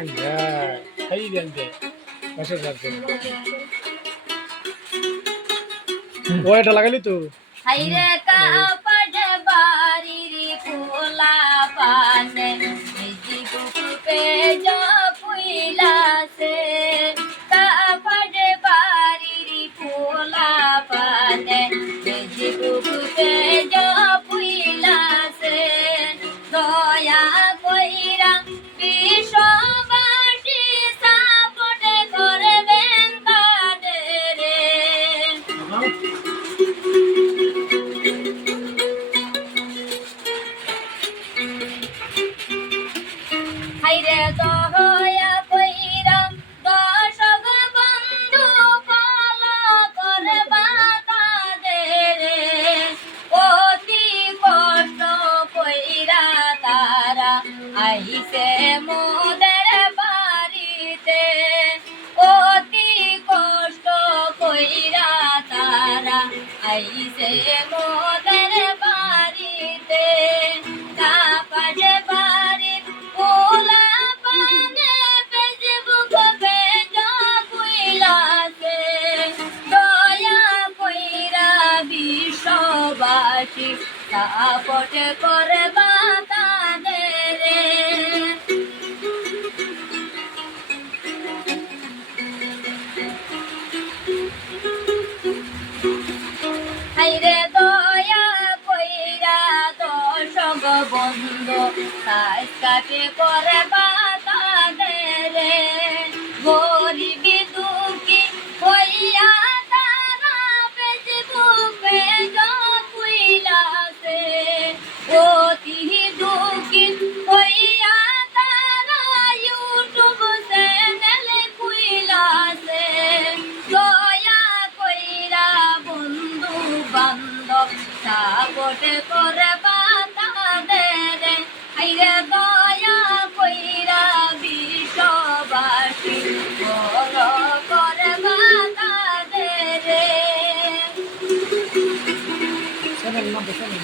আইয়া খাই দেন দে বসে যাচ্ছে ওইটা লাগালি তো হাইরে কাপড় বাড়ির পোলা পানে নিজি বুকুপে জপুইলাছে কাপড় বাড়ির পোলা পানে নিজি বুকুপে জপুইলাছে দয়া কইরা বিশ্ববাসী সাপোর্ট করবেন তাদের হাইরে দয়া কইরা দর্শক বন্ধু ফলো করবা তাদের অতি কষ্ট কইরা তারা আইছে মোদের বাড়িতে অতি কষ্ট কইরা তারা আইছে মোদের বাড়িতে কাপড় বাড়ির পোলা পানে ফেসবুক পেজ খুইলাছে দয়া কইরা বিশ্ববাসী সাপোর্ট করবা তাদের হাইরে দয়া কইরা দর্শক বন্ধু কাটে করবা তাদের গরিব দুঃখী হইয়া তারা ফেসবুক পেজ খুইলাছে অতি দুঃখী হইয়া তারা ইউটিউব চ্যানেল খুইলাছে দয়া কইরা বন্ধু বান্ধব সাপোর্ট করবা তাদের হাইরে দয়া কইরা বিশ্ববাসী ফলো করবা তাদের চ্যানেল নাম্বার চ্যানেল